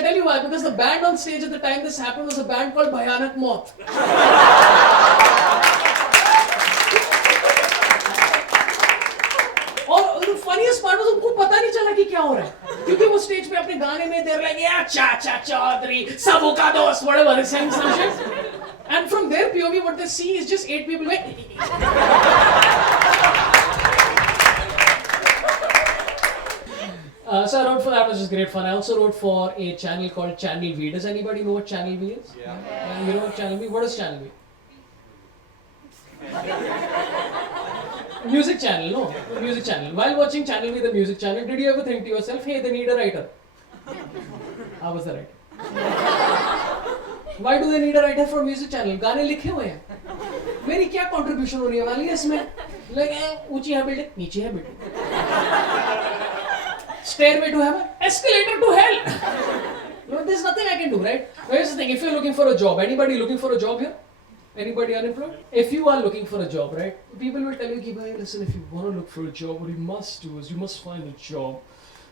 I'll tell you why. Because the band on stage at the time this happened was a band called Bhayanak Moth. और the funniest part was उनको पता नहीं चला कि क्या हो रहा है, क्योंकि वो स्टेज पे अपने गाने में they're like yeah cha chaudhary सबों का दोस्त whatever they saying some shit. And from their POV, what they see is just 8 people like. So I wrote for that, which is great fun. I also wrote for a channel called Channel V. Does anybody know what Channel V is? Yeah. You know what Channel V? What is Channel V? Music channel, no? Music channel. While watching Channel V, the music channel, did you ever think to yourself, hey, they need a writer? I was the writer. Why do they need a writer for music channel? गाने लिखे हुए हैं, मेरी क्या contribution होने वाली है इसमें? लगे ऊंची है बिल्डिंग, नीचे है building, stairway to heaven, escalator to hell. No, there's nothing I can do, right? Here's the thing: if you're looking for a job, anybody looking for a job here? Anybody unemployed? If you are looking for a job, right? People will tell you, "Ki bhai, listen, if you want to look for a job, what you must do is you must find a job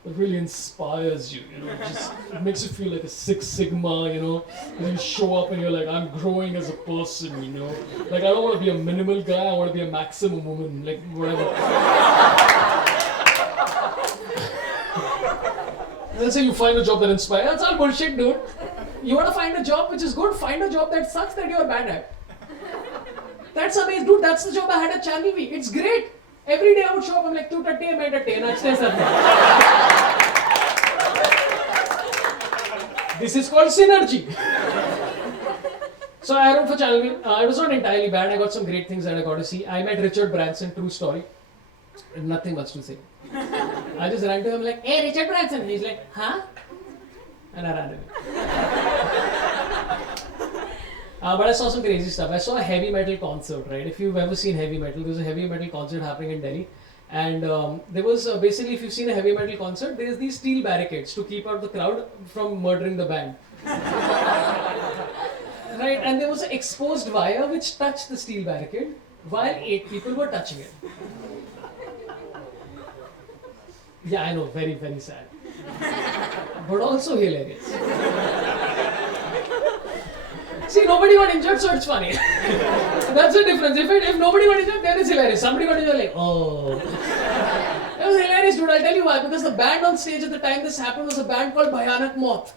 that really inspires you, just it makes you feel like a Six Sigma, and you show up and you're like, I'm growing as a person, like I don't want to be a minimal guy, I want to be a maximum woman, like whatever." Let's say you find a job that inspires. That's all bullshit, dude. You want to find a job which is good, find a job that sucks that you're bad at. That's amazing, dude. That's the job I had at Channel V. It's great. Every day I would show up, I'm like, "Tu tatte, main tatte," and I'd stay somewhere. This is called synergy. So I wrote for Channel V. It was not entirely bad. I got some great things that I got to see. I met Richard Branson, true story. Nothing much to say. I just ran to him like, "Hey, Richard Branson." And he's like, "Huh?" And I ran away. But I saw some crazy stuff. I saw a heavy metal concert, right? If you've ever seen heavy metal, there's a heavy metal concert happening in Delhi. And there was basically, if you've seen a heavy metal concert, there's these steel barricades to keep out the crowd from murdering the band. Right? And there was an exposed wire which touched the steel barricade while 8 people were touching it. Yeah, I know, very, very sad. But also hilarious. See, nobody got injured, so it's funny. That's the difference. If nobody got injured, then it's hilarious. Somebody got injured, like, oh. It was hilarious, dude. I'll tell you why. Because the band on stage at the time this happened was a band called Bhayanak Moth.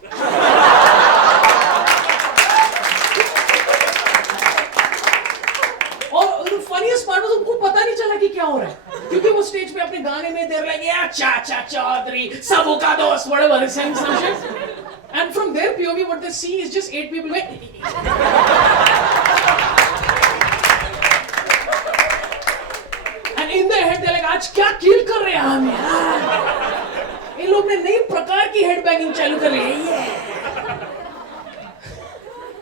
और the funniest part was उनको पता नहीं चला कि क्या हो रहा है, क्योंकि वो स्टेज पे अपने गाने में they're like yeah cha chaudhary सबों का दोस्त whatever they saying some shit. And from their POV, what they see is just 8 people like. And in their head, they're like, आज क्या kill कर रहे हैं हम यार? इन लोग ने नई प्रकार की headbanging चालू कर रही है ये.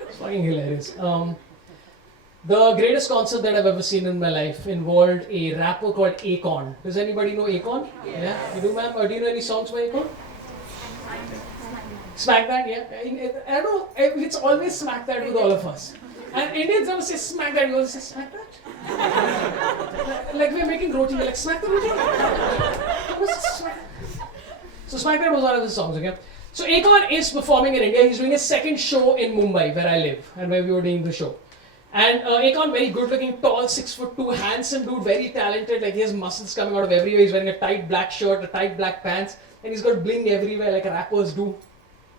It's fucking hilarious. The greatest concert that I've ever seen in my life involved a rapper called Akon. Does anybody know Akon? Yeah. You do, ma'am? Or do you know any songs by Akon? Smack that, yeah. I don't know, it's always smack that with all of us. And Indians never say smack that, you always say smack that. Like we're making roti, we're like smack the roti. So smack that was one of the songs, okay? So Akon is performing in India. He's doing his second show in Mumbai, where I live, and where we were doing the show. And Akon, very good looking, tall, 6'2", handsome dude, very talented, like he has muscles coming out of everywhere. He's wearing a tight black shirt, a tight black pants, and he's got bling everywhere like rappers do.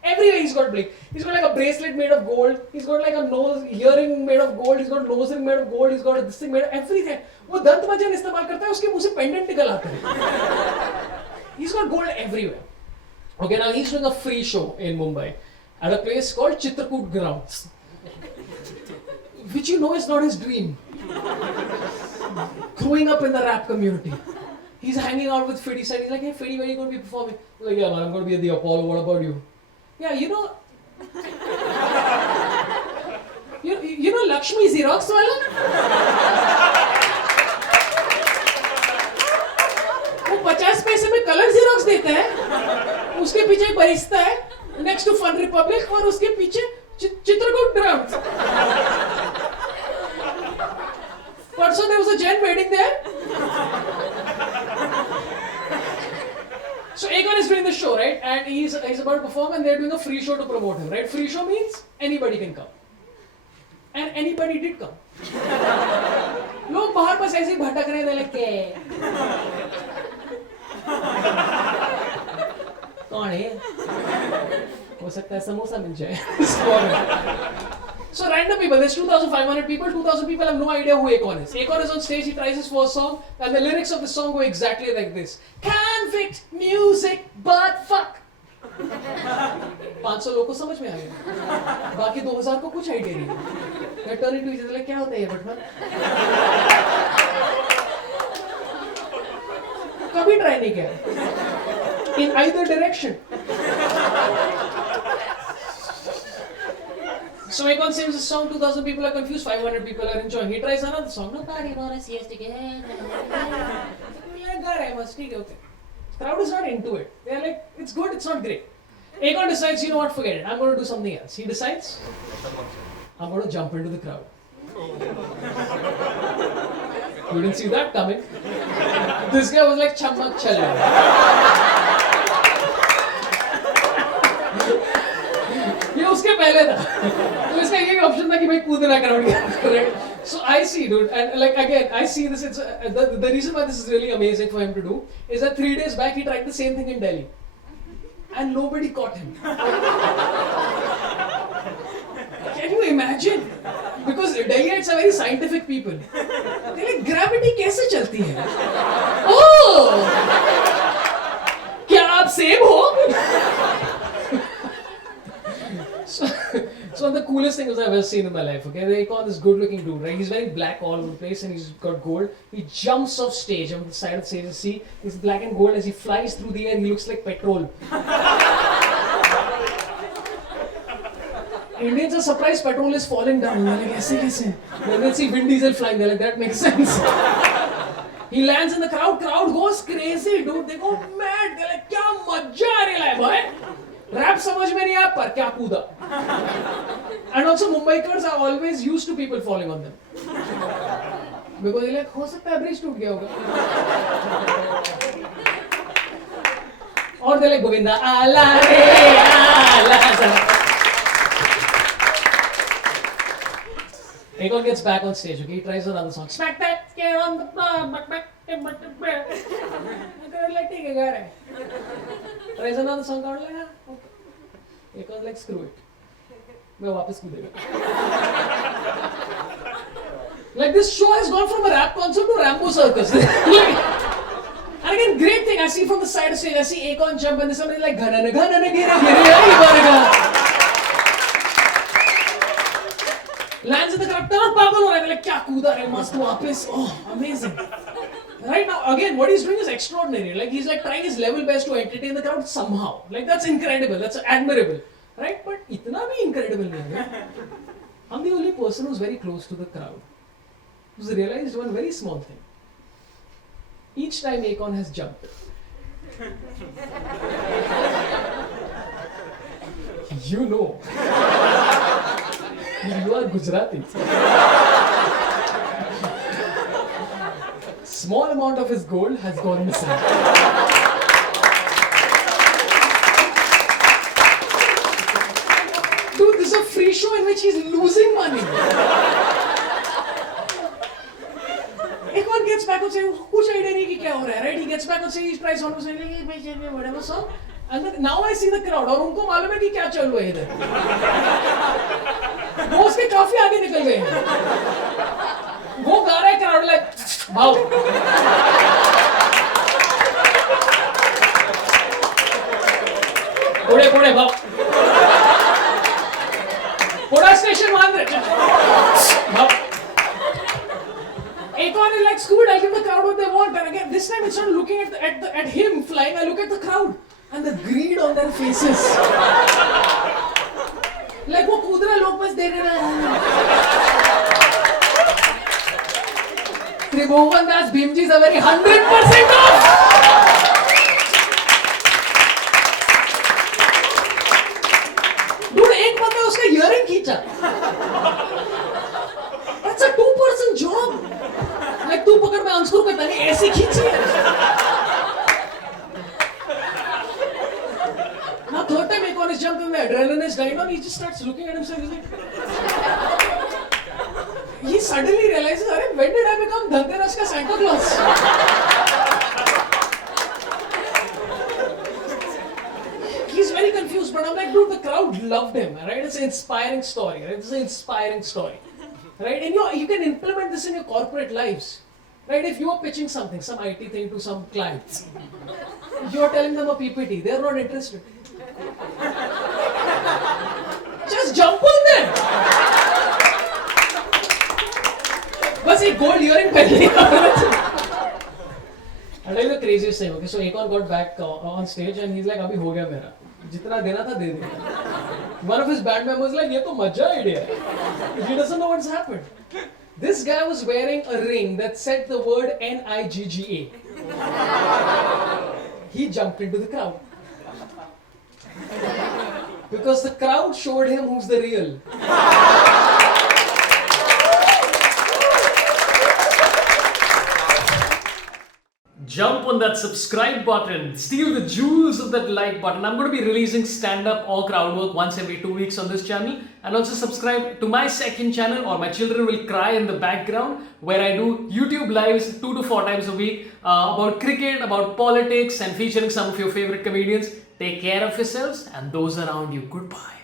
Everywhere he's got bling. He's got like a bracelet made of gold. He's got like a nose earring made of gold. He's got nose ring made of gold. He's got this thing made of everything. वो दंत मंजन इस्तेमाल करता है, उसके मुंह से pendant निकल आता है. He's got gold everywhere. Okay, now he's doing a free show in Mumbai at a place called Chitrakoot Grounds, which you know is not his dream. Growing up in the rap community, he's hanging out with Fiddy. He's like, "Hey, Fiddy, when are you going to be performing?" I'm like, "Yeah, man, I'm going to be at the Apollo. What about you?" Yeah, you know Lakshmi Xerox वाला? वो 50 पैसे में colour Xerox देता है, उसके पीछे एक Barista है, next to Fun Republic, और उसके पीछे चित्रकूट Grounds. परसों there was a Jain wedding there. So Akon is doing the show, right? And he's about to perform, and they're doing a free show to promote him, right? Free show means anybody can come, and anybody did come. लोग बाहर बस ऐसे ही भटक रहे थे, like कौन है? हो सकता है समोसा मिल जाए. So random people, there's 2,500 people, 2,000 people have no idea who Akon is. Akon is on stage, he tries his first song, and the lyrics of the song go exactly like this. Convict music, but fuck. 500 लोगों को समझ में आ गया. बाकी 2,000 को कुछ idea नहीं. They're turning to each other like, क्या होता है ये बटमन? कभी ट्राई नहीं किया. In either direction. So Akon sings a song, 2,000 people are confused, 500 people are enjoying. He tries another song. Nobody wanna see us together. Okay. Crowd is not into it. They're like, it's good, it's not great. Akon decides, you know what, forget it. I'm going to do something else. He decides, I'm going to jump into the crowd. You didn't see that coming. This guy was like, chammak chale. ये उसके पहले था. तो इसका ये option था कि भाई कूदना क्राउड के. So I see, dude, and like again, I see this. It's the reason why this is really amazing for him to do is that 3 days back he tried the same thing in Delhi, and nobody caught him. Can you imagine? Because Delhiites are very scientific people. They're like, gravity कैसे चलती है? Oh, क्या आप सेब हो? So one of the coolest things I've ever seen in my life, okay? Akon, this good-looking dude, right? He's wearing black all over the place and he's got gold. He jumps off stage on the side of the stage. You see, he's black and gold. As he flies through the air, he looks like petrol. Indians are surprised petrol is falling down. They're like, kaise? When they see Vin Diesel flying, they're like, that makes sense. He lands in the crowd. Crowd goes crazy, dude. They go mad. They're like, kya majja aa raha hai, boy? Rap समझ में नहीं आया पर क्या कूदा. And also Mumbaikars are always used to people falling on them. Because they're like, हो सकता है ब्रिज टूट गया होगा. और they're like, गोविंदा आला रे आला. Akon gets back on stage, okay? He tries another song. Smack that, get on the floor, back. And they're like, ठीक है, गा रहा है. Tries another song, और like, okay. Akon like, screw it. मैं वापस कूदेगा. Like this show has gone from a rap concert to Rambo circus. And again, great thing. I see from the side of stage, I see Akon jump and there's somebody like घनन गिरे lands in the crowd. पागल हो रहा है. Like क्या कूदा है मस्त वापस. Oh, amazing. Right now, again, what he's doing is extraordinary. Like he's like trying his level best to entertain the crowd somehow. Like that's incredible. That's admirable, right? But इतना भी incredible नहीं है. I'm the only person who's very close to the crowd who's realized one very small thing. Each time Akon has jumped, you know, you are Gujarati. Small amount of his gold has gone missing. Dude, this is a free show in which he's losing money. Akon gets back and says, कुछ idea नहीं कि क्या हो रहा है, right? He gets back and says, he tries on to say, whatever song. And then, now I see the crowd और उनको मालूम है कि क्या चल रहा है इधर. वो उसके काफी आगे निकल गए हैं. वो गा रहा है crowd like, भाव. पुढे भाव. पुढा स्टेशन मान रहे. भाव. Akon is like, screw it, I'll give the crowd what they want. And again, this time it's not looking at him flying, I look at the crowd. And the greed on their faces. Like वो कूद रहा लोग बस देख रहे हैं. Tribhuvan Das Bhimji is a very 100% off. Dude, एक बंदा उसका earring खींचा. That's a 2-person job. Like तू पकड़ मैं unscrew करता नहीं ऐसे खींची है. is jumped and the adrenaline is dying down, he just starts looking at himself. He's like, he suddenly realizes, when did I become Dhanteras ka Santa Claus? He's very confused, but I'm like, dude, the crowd loved him, right? It's an inspiring story, right? It's an inspiring story, right? And you can implement this in your corporate lives, right? If you are pitching something, some IT thing to some clients, you're telling them a PPT, they're not interested. Just jump on them. बस एक gold earring पहन लिया. I'll tell you the craziest thing. Okay, so Akon got back on stage and he's like, अभी हो गया मेरा. जितना देना था दे दिया. One of his band members like, ये तो मजा idea है. He doesn't know what's happened. This guy was wearing a ring that said the word NIGGA. He jumped into the crowd. Because the crowd showed him who's the real. Jump on that subscribe button, steal the jewels of that like button. I'm going to be releasing stand-up or crowd work once every 2 weeks on this channel. And also subscribe to my second channel, or My Children Will Cry in the Background, where I do YouTube lives 2 to 4 times a week about cricket, about politics, and featuring some of your favorite comedians. Take care of yourselves and those around you. Goodbye.